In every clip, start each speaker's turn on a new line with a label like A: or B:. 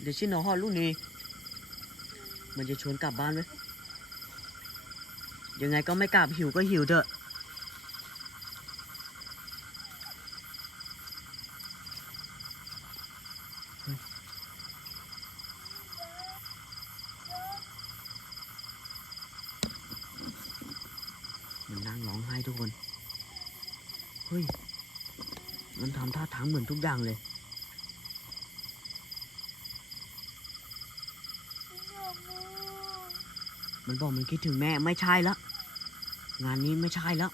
A: เดี๋ยวชินเอหอลูกนี้มันจะชวนกลับบ้านไหมยังไงก็ไม่กลับหิวก็หิวเถอะมันนั่งร้องไห้ทุกคน เฮ้ย มันทำท่าทางเหมือนทุกอย่างเลย มันบอกมันคิดถึงแม่ไม่ใช่ละงานนี้ไม่ใช่แล้ว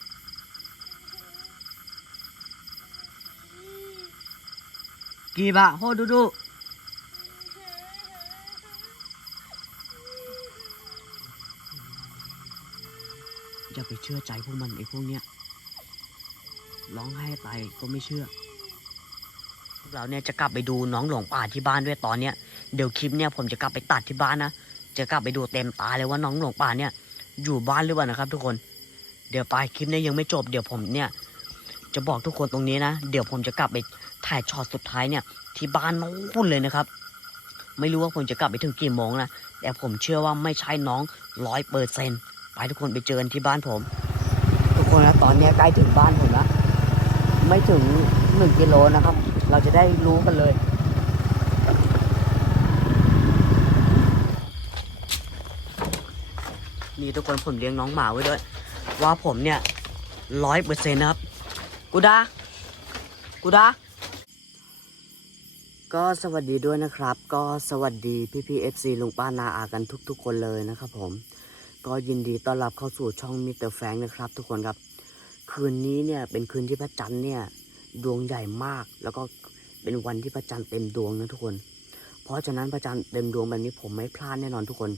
A: กี่บะโฮดูดูอย่าไปเชื่อใจพวกมันไอ้พวกเนี้ยร้องไห้ไปก็ไม่เชื่อพวกเราเนี่ยจะกลับไปดูน้องหลงป่าที่บ้านด้วยตอนเนี้ยเดี๋ยวคลิปเนี่ยผมจะกลับไปตัดที่บ้านนะ จะกลับไปดูเต็มตาเลยว่าน้องหลงป่าเนี่ย อยู่บ้านหรือเปล่านะครับ ทุกคน เดี๋ยวปลายคลิปนี่ยยังไม่จบ เดี๋ยวผมเนี่ย จะบอกทุกคนตรงนี้นะ เดี๋ยวผมจะกลับไปถ่ายช็อตสุดท้ายเนี่ย ที่บ้านนู้นเลยนะครับ ไม่รู้ว่าผมจะกลับไปถึงกี่โมงนะ แต่ผมเชื่อว่าไม่ใช่น้องร้อยเปอร์เซนไปทุกคนไปเจอกันที่บ้านผม ทุกคนนะตอนนี้ใกล้ถึงบ้านผมแล้วไม่ถึงหนึ่งกิโลนะครับ เราจะได้รู้กันเลย ทุกคนผมเลี้ยงน้องหมาไว้ด้วย ว่าผมเนี่ยร้อยเปอร์เซ็นต์นะครับ กูดา กูดา ก็สวัสดีด้วยนะครับ ก็สวัสดีพี่พีเอฟซีลุงป้านาอากันทุก ๆ คนเลยนะครับผม ก็ยินดีต้อนรับเข้าสู่ช่องมิเตอร์แฟงนะครับ ทุกคนครับ คืนนี้เนี่ยเป็นคืนที่พระจันทร์เนี่ยดวงใหญ่มาก แล้วก็เป็นวันที่พระจันทร์เต็มดวงนะทุกคน เพราะฉะนั้นพระจันทร์เต็มดวงแบบนี้ผมไม่พลาดแน่นอนทุกคน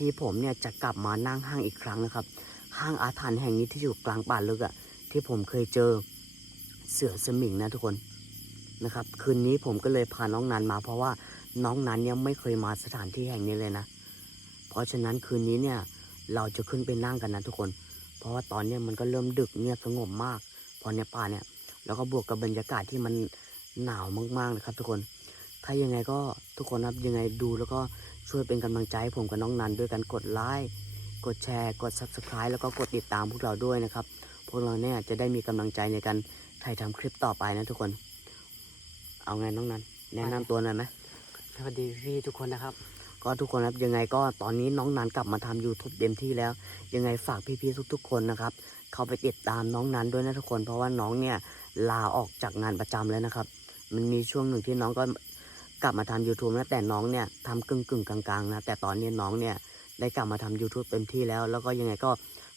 A: ที่ผมเนี่ยจะกลับมานั่งห้างอีกครั้งนะครับ ห้างอาถรรพ์แห่งนี้ที่อยู่กลางป่าลึกอะ่ะที่ผมเคยเจอเสือสมิงนะทุกคนนะครับ คืนนี้ผมก็เลยพาน้องนันมา เพราะว่าน้องนันยังไม่เคยมาสถานที่แห่งนี้เลยนะ เพราะฉะนั้นคืนนี้เนี่ยเราจะขึ้นไปนั่งกันนะทุกคน เพราะว่าตอนเนี้ยมันก็เริ่มดึกเงียบสงบมาก พอในป่าเนี่ยแล้วก็บวกกับบรรยากาศที่มันหนาวมากๆนะครับ ทุกคน ถ้ายังไงก็ทุกคนครับยังไงดูแล้วก็ ช่วยเป็นกำลังใจให้ผมกับน้องนันด้วยกันกดไลค์กดแชร์กด subscribe แล้วก็กดติดตามพวกเราด้วยนะครับ พวกเราเนี่ยจะได้มีกำลังใจในการถ่ายทำคลิปต่อไปนะทุกคน เอาไงน้องนันแนะนำตัวหน่อยไหม
B: สวัสดีพี่ทุกคนนะครับ
A: ก็ทุกคนครับยังไงก็ตอนนี้น้องนันกลับมาทำ YouTube เต็มที่แล้ว ยังไงฝากพี่ๆทุก ๆ คนนะครับ เข้าไปติดตามน้องนันด้วยนะทุกคน เพราะว่าน้องเนี่ยลาออกจากงานประจำแล้วนะครับ มันมีช่วงหนึ่งที่น้องก็ กลับมาทำ YouTube นะแต่น้องเนี่ยทำกึ่งกึ่งๆกลางๆนะแต่ตอนนี้น้องเนี่ยได้กลับมาทำ YouTube เต็มที่แล้ว แล้วก็ยังไงก็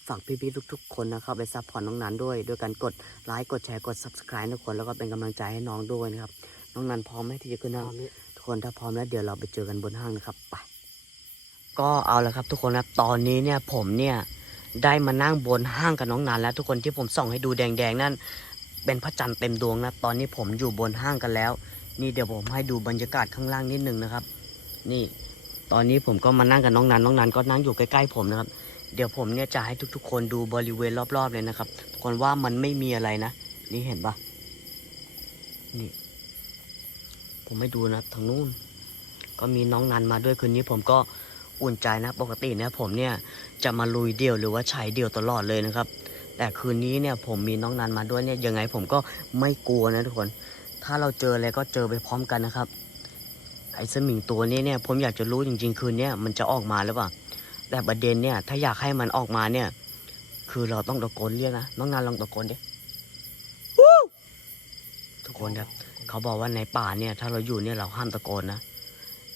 A: ฝากพี่ๆทุกๆ คนนะครับไปซัพพอร์ตน้องนันด้วยด้วยการกดไลค์กดแชร์กด subscribe ทุกคนแล้วก็เป็นกำลังใจให้น้องด้วยนะครับน้องนันพร้อมไหมที่จะขึ้น
B: ต
A: ห้าง
B: อนนี้
A: ทุกคนถ้าพร้อมแล้วเดี๋ยวเราไปเจอกันบนห้างนะครับไปก็เอาละครับทุกคนครับตอนนี้เนี่ยผมเนี่ยได้มานั่งบนห้างกับน้องนันแล้วทุกคนที่ผมส่องให้ดูแดงๆนั่นเป็นพระจันทร์เต็มดวงนะตอนนี้ผมอยู่บนห้างกันแล้ว นี่เดี๋ยวผมให้ดูบรรยากาศข้างล่างนิดนึงนะครับ นี่ตอนนี้ผมก็มานั่งกับน้องนันน้องนันก็นั่งอยู่ใกล้ๆผมนะครับ เดี๋ยวผมเนี่ยจะให้ทุก ๆ คนดูบริเวณรอบๆเลยนะครับทุกคนว่ามันไม่มีอะไรนะ นี่เห็นปะนี่ ผมไม่ดูนะทางนู้น ก็มีน้องนันมาด้วยคืนนี้ผมก็อุ่นใจนะปกติเนี่ยผมเนี่ยจะมาลุยเดี่ยวหรือว่าฉายเดี่ยวตลอดเลยนะครับ แต่คืนนี้เนี่ยผมมีน้องนันมาด้วยเนี่ยยังไงผมก็ไม่กลัวนะทุกคน ถ้าเราเจออะไรก็เจอไปพร้อมกันนะครับ ไอ้สมิงตัวนี้เนี่ยผมอยากจะรู้จริง ๆ คืนนี้มันจะออกมาหรือเปล่า แต่ประเด็นเนี่ยถ้าอยากให้มันออกมาเนี่ย คือเราต้องตะโกนเรียกนะน้องนันลองตะโกนดิทุกคนครับ เขาบอกว่าในป่าเนี่ยถ้าเราอยู่เนี่ยเราห้ามตะโกนนะ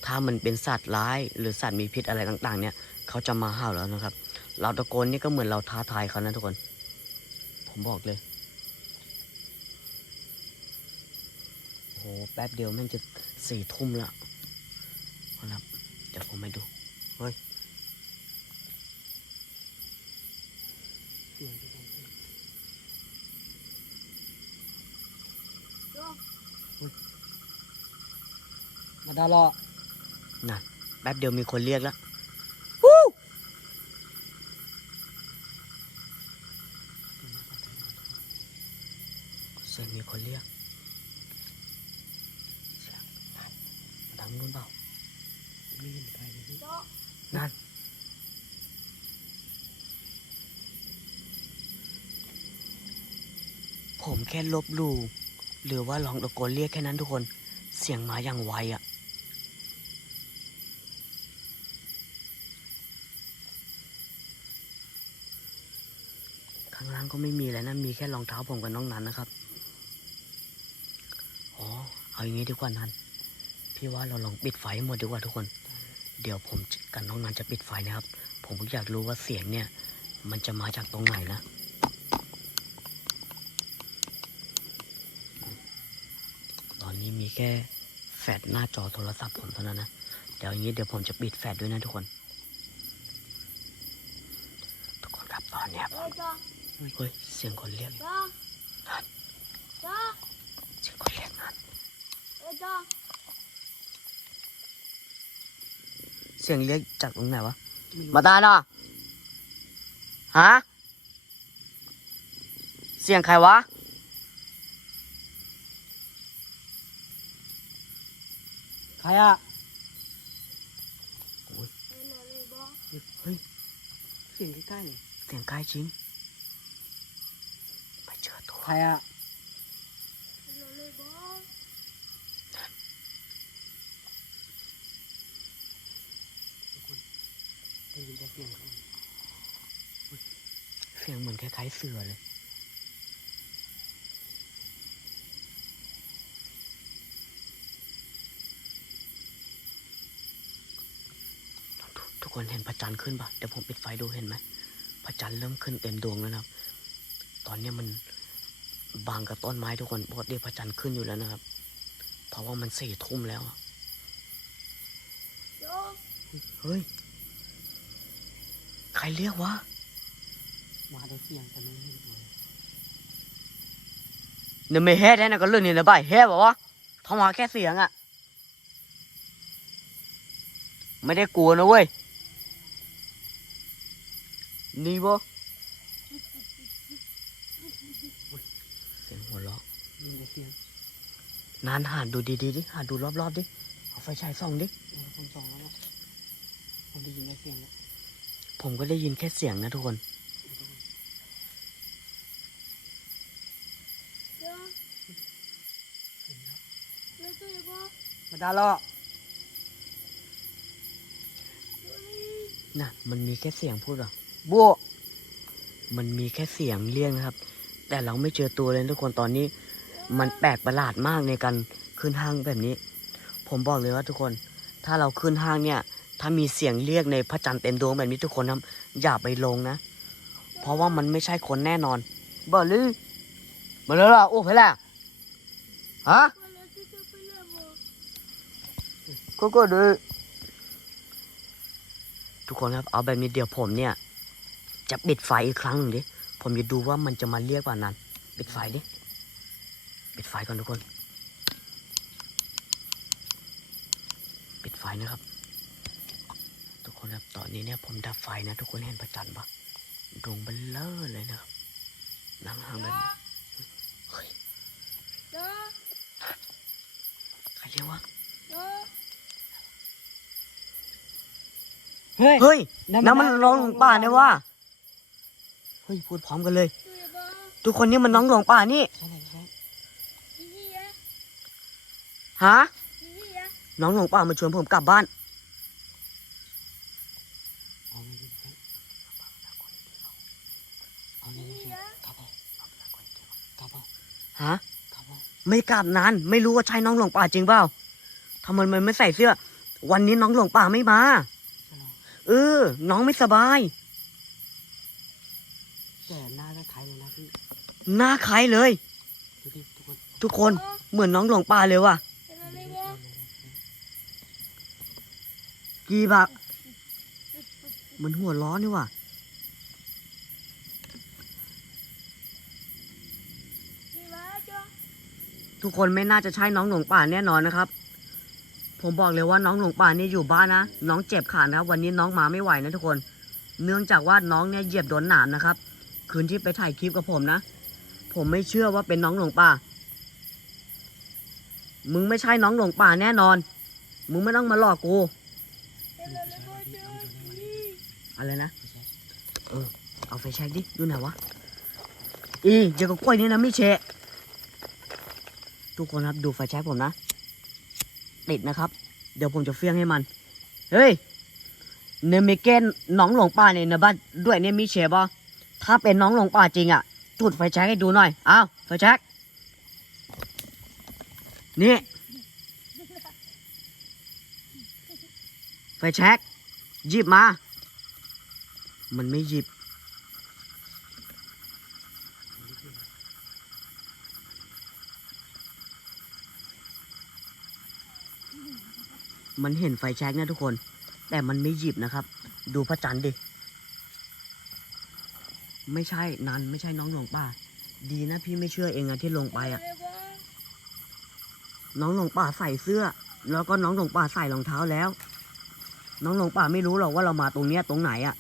A: ถ้ามันเป็นสัตว์ร้ายหรือสัตว์มีพิษอะไรต่าง ๆ เนี่ยเขาจะมาห้าวแล้วนะครับ เราตะโกนนี่ก็เหมือนเราท้าทายเขานะทุกคน ผมบอกเลย โอ้โห แป๊บเดียวแม่งจะสี่ทุ่มแล้วนะครับเดี๋ยวผมไปดู เฮ้ย
B: มเห็นมาดาลอ
A: น่ะแป๊บเดียวมีคนเรียกแล้วเสียงมีคนเรียกางนู้นเปล่า
B: ไม่เห็นใครเลยพี่
A: นั่นผมแค่ลบลูหรือว่าลองตะโกนเรียกแค่นั้นทุกคน เสียงมาอย่างไวอะ่ะข้างล่างก็ไม่มีแล้วนะ มีแค่รองเท้าผมกับน้องนันนะครับ อ๋อ เอาอย่างนี้ดีกว่านัน พี่ว่าเราลองปิดไฟให้หมดดีกว่าทุกคน เดี๋ยวผมกับน้องนันจะปิดไฟนะครับ ผมก็อยากรู้ว่าเสียงเนี่ย มันจะมาจากตรงไหนนะตอนนี้มีแค่แฟลชหน้าจอโทรศัพท์ผมเท่านั้นนะเดี๋ยวอย่างนี้เดี๋ยวผมจะปิดแฟลชด้วยนะทุกคน ทุกคนครับตอนเนี้ยผม
C: จ้า
A: เฮ้ยเสียงคนเรียก
C: จ้าจ้า
A: เสียงคนเรียกนั่น
C: จ้า
A: เสียงเรียกจากตรงไหนวะ
B: ไม่รู้
A: มาตาเนาะฮะ เสียงใครวะ
B: ใครอะ
A: เฮ้ย
B: เสียงใกล้ๆเลย
A: เสียงใกล้จริงไปเจอตัว
B: ใครอะทุกคนได้ ยินแต่เสียงเขา
A: เสียงเหมือนคล้ายๆเสือเลยทุกทุกคนเห็นพระจันทร์ขึ้นปะเดี๋ยวผมปิดไฟดูเห็นไหมพระจันทร์เริ่มขึ้นเต็มดวงแล้วนะครับ ตอนนี้มันบางกับต้นไม้ทุกคนปกติพระจันทร์ขึ้นอยู่แล้วนะครับ เพราะว่ามันสี่ทุ่มแล้วอะเฮ้ย ใครเรียกวะ
B: มาได้เสียงแต่ไม่เห็นตัวเลย
A: เนี่ยไม่แฮ่แท้นะก็เรื่องนี้นะบ่ายแฮ่บอกว่าทำมาแค่เสียงอะไม่ได้กลัวนะเว้ย นี่บ่เสียงหัวเราะ
B: ยินแต่เสียง
A: นานหาดูดีๆดิหาดูรอบๆดิ เอาไฟฉายส่องดิ
B: เออผมส่องแล้วนะผมได้ยินแต่เสียงแล้ว
A: ผมก็ได้ยินแค่เสียงนะทุกคน
B: มาดาลอ
A: น่ะ มันมีแค่เสียงพูดเหรอบัวมันมีแค่เสียงเรียกนะครับ แต่เราไม่เจอตัวเลยทุกคนตอนนี้ มันแปลกประหลาดมากในการขึ้นห้างแบบนี้ ผมบอกเลยว่าทุกคน ถ้าเราขึ้นห้างเนี่ย ถ้ามีเสียงเรียกในพระจันทร์เต็มดวงแบบนี้ทุกคนครับอย่าไปลงนะ เพราะว่ามันไม่ใช่คนแน่นอนบอลือมาเลยล่ะโอ้ไปแล้วฮะก็ก็ดูทุกคนครับเอาแบบนี้เดี๋ยวผมเนี่ย จะปิดไฟอีกครั้งหนึ่งดิผมจะดูว่ามันจะมาเรียกว่านั้นปิดไฟดิปิดไฟก่อนทุกคน ปิดไฟนะครับ คนครับ ตอนนี้เนี่ยผมดับไฟนะ ทุกคนเห็นพระจันทร์ปะดวงเบลเลอร์เลยนะครับนั่งห่างแบบนี้เฮ้ยใครเรียกว่า
B: เฮ้ย
A: เฮ้ย
B: นั่น
A: น้ำมัน
B: มัน
A: น้องหลวงป่าเนี่ยว่าเฮ้ยพูดพร้อมกันเลย ทุกคนนี่มันน้องหลวงป่านี่
B: ใช่ไหมใช่
A: ฮะน้องหลวงป่ามาชวนผมกลับบ้าน
B: เอาไม่ยินใช่เอาไม่ยินใช่กลับเอากลับเอา
A: ฮะ
B: กลับเอา
A: ไม่กลับนานไม่รู้ว่าใช่น้องหลวงป่าจริงเปล่าทำไมมันไม่ใส่เสื้อ วันนี้น้องหลวงป่าไม่มา
B: ใช่ไหม
A: เออ น้องไม่สบาย
B: แต่หน้าก็คล้ายเลยนะพี่
A: หน้าคล้ายเลย
B: ดูดิทุกคน
A: ทุกคนเหมือนน้องหลวงป่าเลยว่ะกี่บักเหมือนหัวล้อนี่ว่ะ ทุกคนไม่น่าจะใช่น้องหลวงป่าแน่นอนนะครับ ผมบอกเลยว่าน้องหลวงป่านี่อยู่บ้านนะ น้องเจ็บขานะครับ วันนี้น้องมาไม่ไหวนะทุกคน เนื่องจากว่าน้องเนี่ยเหยียบโดนหนามนะครับ คืนที่ไปถ่ายคลิปกับผมนะ ผมไม่เชื่อว่าเป็นน้องหลวงป่า มึงไม่ใช่น้องหลวงป่าแน่นอน มึงไม่ต้องมาหลอกกู
C: อเจอพี่
A: อะไรนะ เออ เอาไฟแช็กดิ ดูหน่อยวะ อีเจอกับกล้วยนี่นะไม่เชะ ทุกคนครับดูไฟแช็กผมนะ ติดนะครับ เดี๋ยวผมจะเฟี้ยงให้มัน เฮ้ย เนมิเกนน้องหลงป่าเนี่ยนะบ้านด้วยเนี่ยมีเชบ่ถ้าเป็นน้องหลงป่าจริงอะจุดไฟแช็กให้ดูหน่อย อ้าว ไฟแช็กนี่ ไฟแช็กหยิบมา มันไม่หยิบ มันเห็นไฟแช็กนะทุกคน แต่มันไม่หยิบนะครับ ดูพระจันทร์ดิ ไม่ใช่นันไม่ใช่น้องหลวงป่า ดีนะพี่ไม่เชื่อเองอะที่ลงไปอะ
C: เลยพ่อ
A: น้องหลงป่าใส่เสื้อ แล้วก็น้องหลงป่าใส่รองเท้าแล้ว น้องหลงป่าไม่รู้หรอกว่าเรามาตรงเนี้ยตรงไหนอะ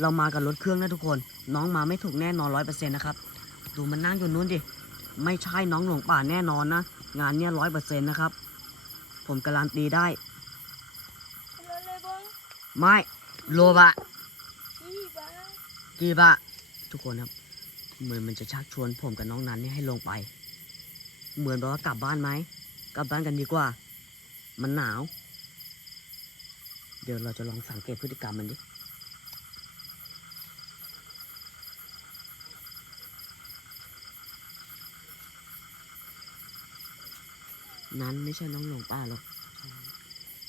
A: เรามากับรถเครื่องนะทุกคน น้องมาไม่ถูกแน่นอนร้อยเปอร์เซ็นต์นะครับ ดูมันนั่งอยู่นู้นดิ ไม่ใช่น้องหลงป่าแน่นอนนะ งานเนี้ยร้อยเปอร์เซ็นต์นะครับ ผมการันตีได้ ไม่โลบะ
C: พี่บ้า
A: กีบะทุกคนครับ เหมือนมันจะชักชวนผมกับน้องนันนี่ให้ลงไป เหมือนแบบว่ากลับบ้านไหมกลับบ้านกันดีกว่า มันหนาว เดี๋ยวเราจะลองสังเกตพฤติกรรมมันดินั้นไม่ใช่น้องหลงป่าหรอก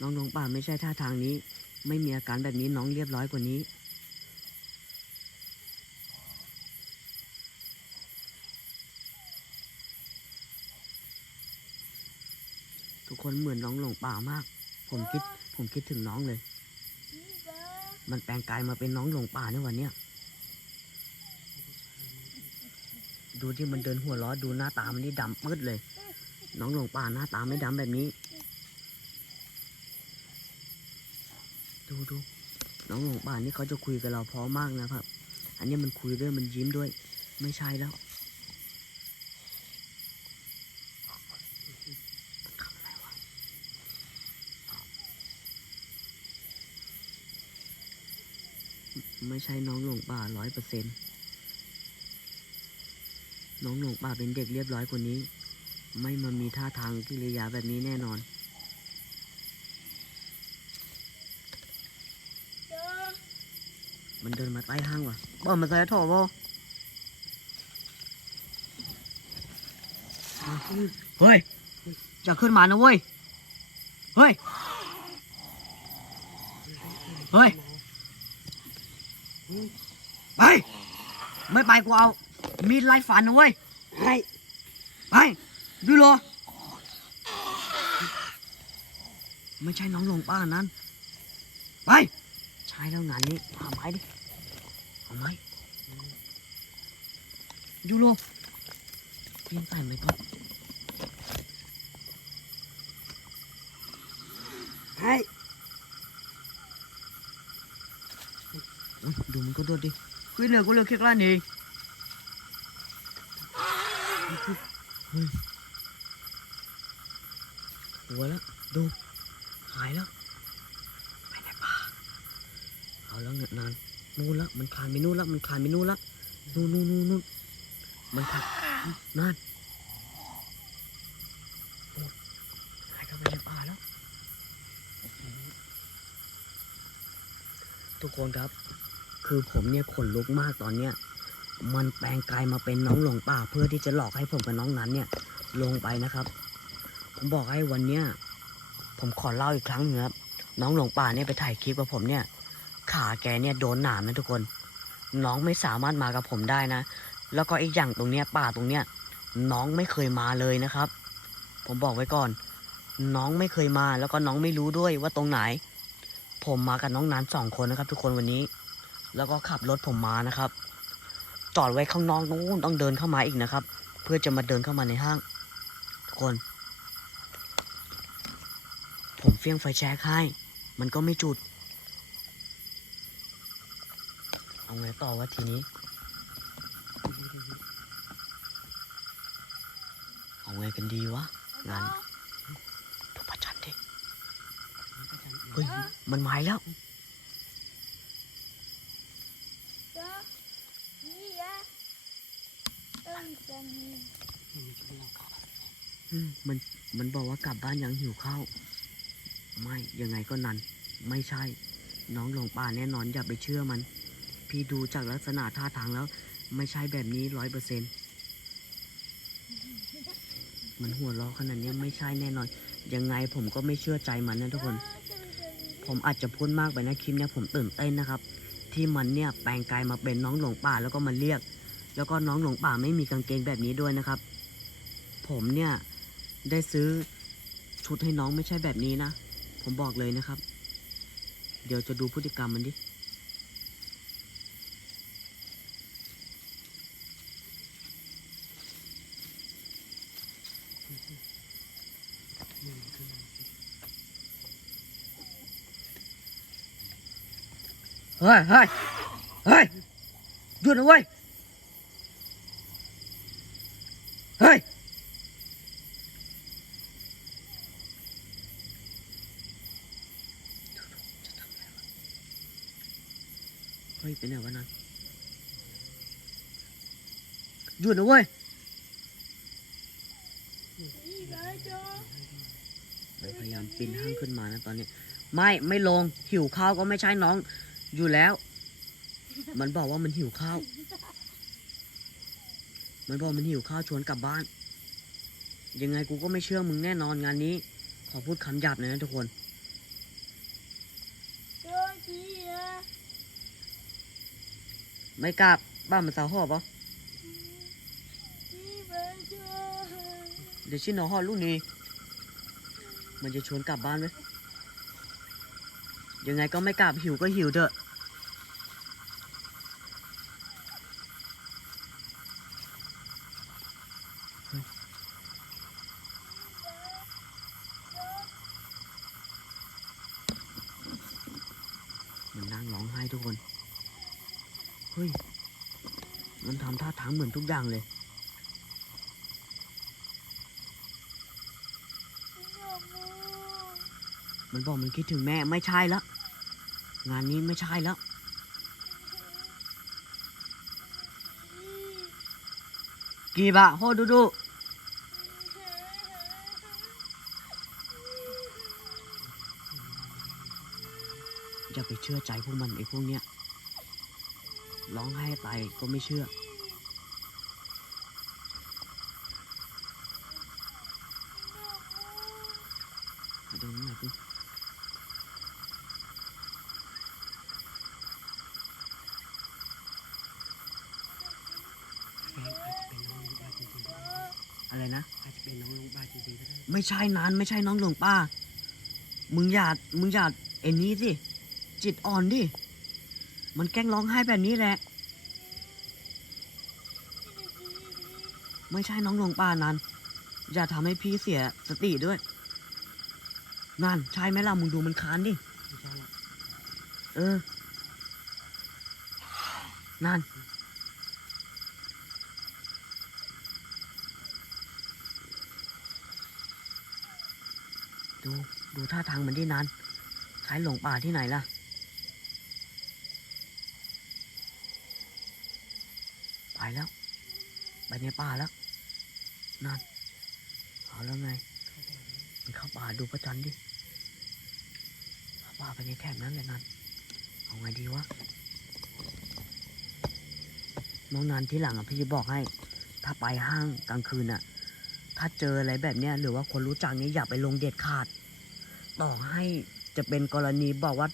A: น้องหลงป่าไม่ใช่ท่าทางนี้ ไม่มีอาการแบบนี้น้องเรียบร้อยกว่านี้ ทุกคนเหมือนน้องหลงป่ามาก ผมคิดผมคิดถึงน้องเลย มันแปลงกายมาเป็นน้องหลงป่าในวันเนี้ยดูที่มันเดินหัวล้อดูหน้าตามันนี่ดำปืดเลย น้องหลงป่าหน้าตาไม่ดำแบบนี้ ดูดูน้องหลงป่านี่เขาจะคุยกับเราพราะมากนะครับ อันนี้มันคุยด้วยมันยิ้มด้วย ไม่ใช่แล้วไม่ใช่น้องหลงป่าร้อยเปอร์เซ็นต์น้องหลงป่าเป็นเด็กเรียบร้อยกว่านี้ ไม่มามีท่าทางกิริยาแบบนี้แน่นอน
C: เจอ
A: มันเดินมาใต้ห้างว่ะบอกมาใส่ถอบ่เฮ้ยจะขึ้นมานะเว้ย เฮ้ย เฮ้ย ไป ไม่ไปกูเอา มีดไล่ฟันนะเว้ย
B: ให้
A: ไป ดูโลไม่ใช่น้องหลงป้านั้น ไป ใช่แล้วงานนี้หาไม้ดิเอาไม้ยูโรเพียงใส่ไหมก่อน
B: ให้
A: อุ๊ยดูมันก็โดดดิคุยเหนือกูเลือกเคียกล้านเองเฮ้ยหัวแล้วดูหายแล้ว ไปไหนป่า เอาแล้วเงียนานนู่นละมันคานไปนู่นละมันคานไปนู่นละนู่นนู่นนู่นนู่นมันคานนั่นหายเข้าไปในป่าแล้วทุกคนครับ คือผมเนี่ยขนลุกมากตอนเนี้ยมันแปลงกายมาเป็นน้องหลงป่าเพื่อที่จะหลอกให้ผมกับน้องนั้นเนี่ย ลงไปนะครับ ผมบอกให้วันเนี้ยผมขอเล่าอีกครั้งหนึงครับน้องหลงป่าเนี่ยไปถ่ายคลิปกับผมเนี่ย ขาแกเนี่ยโดนหนามนะทุกคน น้องไม่สามารถมากับผมได้นะ แล้วก็อีกอย่างตรงเนี้ยป่าตรงเนี้ยน้องไม่เคยมาเลยนะครับ ผมบอกไว้ก่อน น้องไม่เคยมาแล้วก็น้องไม่รู้ด้วยว่าตรงไหน ผมมากับน้องนันสองคนนะครับ ทุกคนวันนี้ แล้วก็ขับรถผมมานะครับ จอดไว้ข้างนอกนู้นต้องเดินเข้ามาอีกนะครับ เพื่อจะมาเดินเข้ามาในห้าง ทุกคน ผมเฟี้ยงไฟแช็กให้มันก็ไม่จุด เอา ไงต่อวะทีนี้ เอาไงกันดีวะงานดูพระจันทร์ดิ
B: พระจันทร์
A: ฮ้ยมันมาแล้ว
C: จ้านี่ยะต้องจันนี่
B: มันไม่ใช่เราครับ
A: อืมมันมันบอกว่ากลับบ้านยังหิวข้าวไม่ยังไงก็นัน ไม่ใช่ น้องหลงป่าแน่นอนอย่าไปเชื่อมัน พี่ดูจากลักษณะท่าทางแล้ว ไม่ใช่แบบนี้ร้อยเปอร์เซ็นต์มันหัวเราะขนาดนี้ไม่ใช่แน่นอน ยังไงผมก็ไม่เชื่อใจมันนะทุกคน ผมอาจจะพูดมากไปนะคลิปเนี้ยผมตื่นเต้นนะครับ ที่มันเนี่ยแปลงกายมาเป็นน้องหลงป่าแล้วก็มาเรียก แล้วก็น้องหลงป่าไม่มีกางเกงแบบนี้ด้วยนะครับ ผมเนี่ยได้ซื้อชุดให้น้องไม่ใช่แบบนี้นะ ผมบอกเลยนะครับ เดี๋ยวจะดูพฤติกรรมมันดิ
B: นี่มันคือเราสิ
A: เฮ้ยเฮ้ยเฮ้ยหยุดนะเว้ยเฮ้ยเฮ้ยเป็นไงวะนั่นหยุดนะเว้ยพยายามปีนห้างขึ้นมานะตอนนี้ ไม่ไม่ลงหิวข้าวก็ไม่ใช่น้อง อยู่แล้ว มันบอกว่ามันหิวข้าว มันบอกมันหิวข้าวชวนกลับบ้าน ยังไงกูก็ไม่เชื่อมึงแน่นอนงานนี้ ขอพูดคำหยาบหน่อยนะทุกคน
C: จ้าจียะ
A: ไม่กลับบ้านมันสาวหอบปะ
C: นี่บาจ้า
A: เดี๋ยวชินหนอหอดลูกนี้ มันจะชวนกลับบ้านไหมยังไงก็ไม่กลับหิวก็หิวเถอะ มันนั่งร้องไห้ทุกคน เฮ้ย มันทำท่าทางเหมื อย่างเลย
C: มั
A: นบอกมันคิดถึงแม่ไม่ใช่แล้ว งานนี้ไม่ใช่แล้ว กี่บะโฮดูดูอย่าไปเชื่อใจพวกมันไอ้พวกเนี้ยร้องไห้ไปก็ไม่เชื่อ เดี๋ยวนี้หน่อยพี่
B: แฟนอาจจะเป็นน้องลุงป้าจริงๆก็ได้
A: อะไรนะ
B: อาจจะเป็นน้องลุงป้าจริงๆก็ได้
A: ไม่ ใช่นานไม่ใช่น้องหลวงป้า มึงอย่า มึงอย่าเอ็นนี้สิ จิตอ่อนดิ มันแกล้งร้องไห้แบบนี้แหละ ไม่ใช่น้องหลวงป้านันอย่าทำให้พี่เสียสติด้วย นั่นใช่ไหมล่ะ มึงดูมันคานดิ
B: ไม่ใช่หรอก
A: เออ นั่น ดูดูท่าทางมันดินันคล้ายหลงป่าที่ไหนล่ะ ไปแล้ว ไปในป่าแล้ว นั่น เอาแล้วไง มันเข้าป่าดูพระจันทร์ดิป่าไปในแถบนั้นแหละนันเอาไงดีวะ น้องนันที่หลังอะพี่จะบอกให้ ถ้าไปห้างกลางคืนอะ ถ้าเจออะไรแบบเนี้ยหรือว่าคนรู้จักเนี้ยอย่าไปลงเด็ดขาด ต่อให้จะเป็นกรณีบอกว่า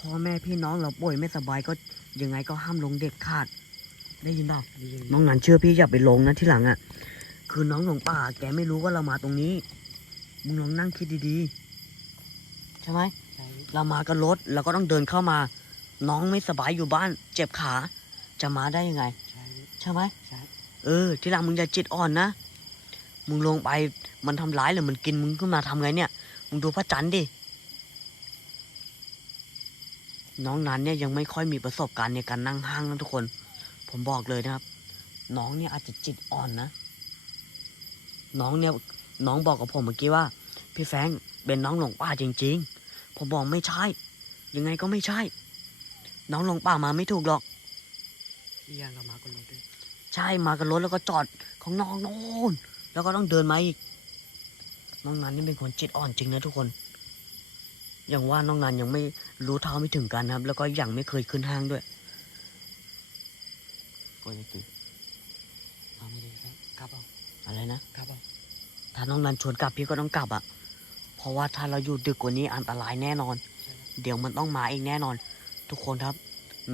A: พ่อแม่พี่น้องเราป่วยไม่สบายก็ยังไงก็ห้ามลงเด็ดขาด ได้ยินเปล่า
B: ดีอย่าง
A: น้องนันเชื่อพี่อย่าไปลงนะที่หลังอะ คือน้องหลงป่า แกไม่รู้ว่าเรามาตรงนี้มึงลองนั่งคิดดีๆ ใช่ไหม
B: ใช่
A: เรามากับรถเราก็ต้องเดินเข้ามา น้องไม่สบายอยู่บ้าน เจ็บขา จะมาได้ยังไง
B: ใช่
A: ใช่ไหม
B: ใช่
A: เออ ที่หลังมึงอย่าจิตอ่อนนะ มึงลงไปมันทำร้ายหรือมันกินมึงขึ้นมาทำไงเนี่ยมึ งดูพระจันทร์ดิ น้องนั้นเนี่ยยังไม่ค่อยมีประสบการณ์ในการนั่งห้างนะทุกคน ผมบอกเลยนะครับ น้องเนี่ยอาจจะจิตอ่อนนะ น้องเนี่ยน้องบอกกับผมเมื่อกี้ว่า พี่แฟรงค์เป็นน้องหลงป่าจริง ๆ ผมบอกไม่ใช่ ยังไงก็ไม่ใช่ น้องหลงป่ามาไม่ถูกหรอก
B: พี่ยังกับมาคนรถด้วย
A: ใช่มากับรถแล้วก็จอดของน้องโน่นแล้วก็ต้องเดินมาอีก น้องนันนี่เป็นคนจิตอ่อนจริงนะทุกคน อย่างว่าน้องนันยังไม่รู้เท่าไม่ถึงกันนะครับ แล้วก็ยังไม่เคยขึ้นห้างด้วย
B: ก็จะตื่นเอาไม่ดีครับกลับเอา
A: อะไรนะ
B: กลับเอา
A: ถ้าน้องนันชวนกลับพี่ก็ต้องกลับอะ่ะ เพราะว่าถ้าเราอยู่ดึกกว่านี้อันตรายแน่นอน
B: ใช่แล้ว
A: เดี๋ยวมันต้องมาเองแน่นอน ทุกคนครับ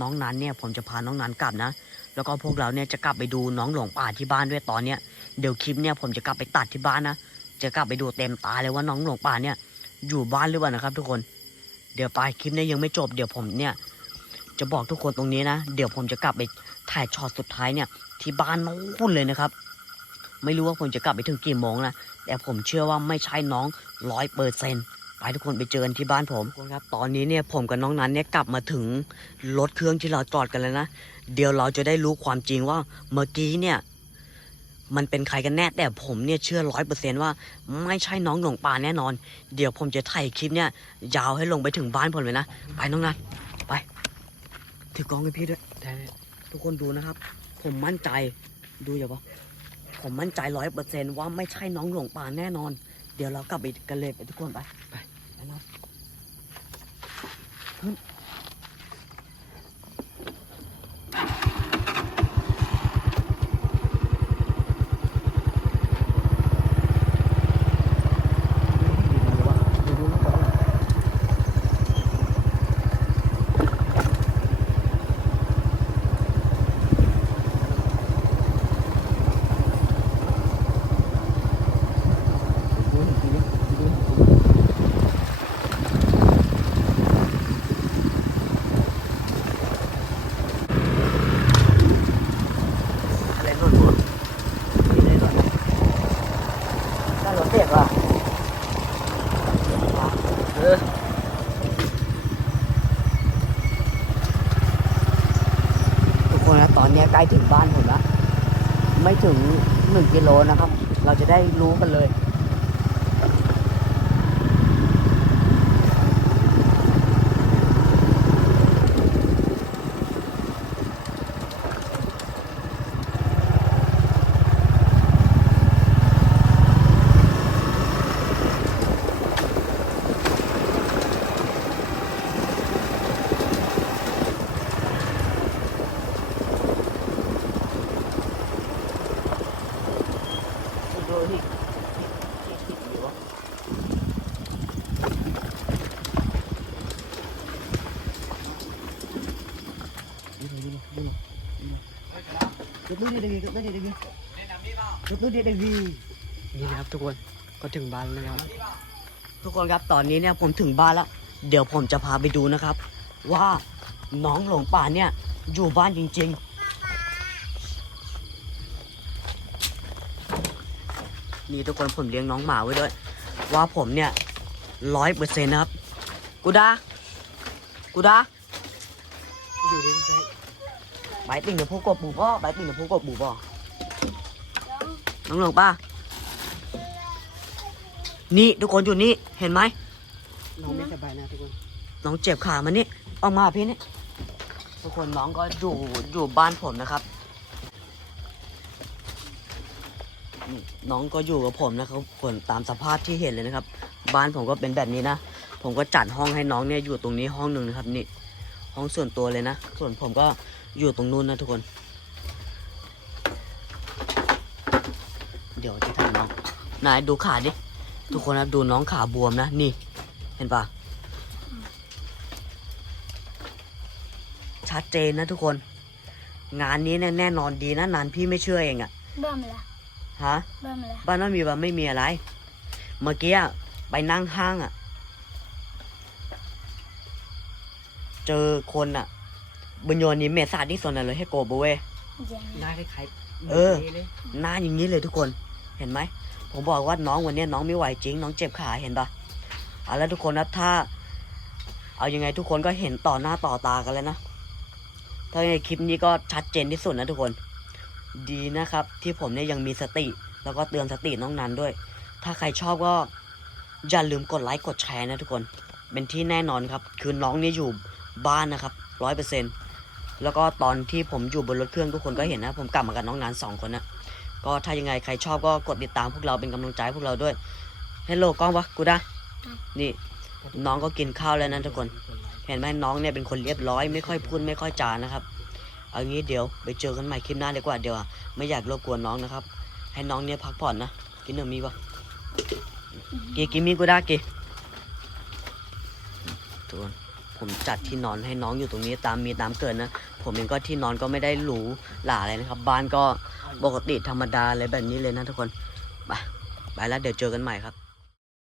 A: น้องนันเนี่ยผมจะพาน้องนันกลับนะแล้วก็พวกเราเนี่ยจะกลับไปดูน้องหลงป่าที่บ้านด้วยตอนเนี้ยเดี๋ยวคลิปเนี่ยผมจะกลับไปตัดที่บ้านนะ จะกลับไปดูเต็มตาเลยว่าน้องหลงป่าเนี่ย อยู่บ้านหรือเปล่านะครับทุกคน เดี๋ยวไปคลิปนี้ยังไม่จบเดี๋ยวผมเนี่ย จะบอกทุกคนตรงนี้นะ เดี๋ยวผมจะกลับไปถ่ายช็อตสุดท้ายเนี่ย ที่บ้านนู้นเลยนะครับ ไม่รู้ว่าผมจะกลับไปถึงกี่โมงนะแต่ผมเชื่อว่าไม่ใช่น้องร้อยเปอร์เซนต์ไปทุกคนไปเจอกันที่บ้านผมคนครับ ตอนนี้เนี่ยผมกับน้องนั้นเนี่ยกลับมาถึงรถเครื่องที่เราจอดกันแล้วนะ เดี๋ยวเราจะได้รู้ความจริงว่าเมื่อกี้เนี่ย มันเป็นใครกันแน่แต่ผมเนี่ยเชื่อร้อยเปอร์เซนต์ว่า ไม่ใช่น้องหลงป่าแน่นอน เดี๋ยวผมจะถ่ายคลิปเนี่ย ยาวให้ลงไปถึงบ้านผมเลยนะ ไปน้องนันไปถือกล้องให้พี่ด้วย
B: ได้เลย
A: ทุกคนดูนะครับ ผมมั่นใจดูอย่าบอกผมมั่นใจร้อยเปอร์เซนต์ว่าไม่ใช่น้องหลงป่าแน่นอน เดี๋ยวเรากลับไปกันเลยไปทุกคนไปไปไปนะ ดูหน่อยดูดิดูดิดูดิดูดิดูดิดูดิ
B: นี่นะครับทุกคนก็ถึงบ้านแล้วนะครับ
A: ทุกคนครับตอนนี้เนี่ยผมถึงบ้านแล้ว เดี๋ยวผมจะพาไปดูนะครับ ว่าน้องหลงป่าเนี่ยอยู่บ้านจริง ๆ นี่ทุกคนผมเลี้ยงน้องหมาไว้ด้วย ว่าผมเนี่ยร้อยเปอร์เซ็นต์นะครับ กูดากูดา
B: อยู่ดีไม่ใช่
A: ใบติ่งเดี๋ยวพูกบบูบ่ใบติ่งเดี๋ยวพูกบบูบ่น้องหลงป่านี่ทุกคนอยู่นี่เห็นไหม
B: น้องไม่สบายนะทุกคน
A: น้องเจ็บขามันนี่ออกมาพี่นี่ทุกคนน้องก็อยู่อยู่บ้านผมนะครับนี่น้องก็อยู่กับผมนะครับผลตามสภาพที่เห็นเลยนะครับ บ้านผมก็เป็นแบบนี้นะ ผมก็จัดห้องให้น้องเนี่ยอยู่ตรงนี้ห้องหนึ่งนะครับนี่ ห้องส่วนตัวเลยนะ ส่วนผมก็ อยู่ตรงนู้นนะทุกคน เดี๋ยวจะทำน้องนายดูขาดิ ทุกคนนะดูน้องขาบวมนะ นี่ เห็นปะชัดเจนนะทุกคน งานนี้เนี่ยแน่นอนดีนะนานพี่ไม่เชื่อเองอะ
C: เบิ่มละ
A: ฮะ
C: เบิ่มละ
A: บ้านนั้นมีบ้านไม่มีอะไร เมื่อกี้อะไปนั่งห้างอะเจอคนอะ บุญโยนิเมศาสตร์ที่ส่วนนั้นเลยให้โกบเวย
C: ยัง
B: หน้าคล้ายๆ
A: เออ
B: หมืนเลย
A: หน้าอย่างนี้เลยทุกคนเห็นไหมผมบอกว่าน้องวันเนี้ยน้องไม่ไหวจริง น้องเจ็บขาเห็นปะเอาแล้วทุกคนนะถ้า เอายังไงทุกคนก็เห็นต่อหน้าต่อตากันแล้วนะถ้าในคลิปนี้ก็ชัดเจนที่สุดนะทุกคน ดีนะครับ ที่ผมเนี่ยยังมีสติ แล้วก็เตือนสติน้องนันด้วย ถ้าใครชอบก็อย่าลืมกดไลค์กดแชร์นะทุกคน เป็นที่แน่นอนครับ คือน้องเนี่ยอยู่บ้านนะครับร้อยเปอร์เซ็น แล้วก็ตอนที่ผมอยู่บนรถเครื่องทุกคนก็เห็นนะ ผมกลับมากับน้องนันสองคนนะก็ถ้ายังไงใครชอบก็กดติดตามพวกเราเป็นกำลังใจให้พวกเราด้วยเฮลโลกล้องปะกูได้นี่น้องก็กินข้าวแล้วนะทุกคน เห็นไหมน้องเนี่ยเป็นคนเรียบร้อยไม่ค่อยพูดไม่ค่อยจานะครับเอางี้เดี๋ยวไปเจอกันใหม่คลิปหน้าดีกว่าเดี๋ยวอะไม่อยากรบกวนน้องนะครับ ให้น้องเนี่ยพักผ่อนนะกินหนึ่งมีปะกีกินมีกูได้กีทุกคน ผมจัดที่นอนให้น้องอยู่ตรงนี้ตามมีตามเกิดนะ ผมเองก็ที่นอนก็ไม่ได้หรูหราอะไรนะครับ บ้านก็ปกติธรรมดาอะไรแบบนี้เลยนะทุกคน ไป ไปแล้วเดี๋ยวเจอกันใหม่ครับ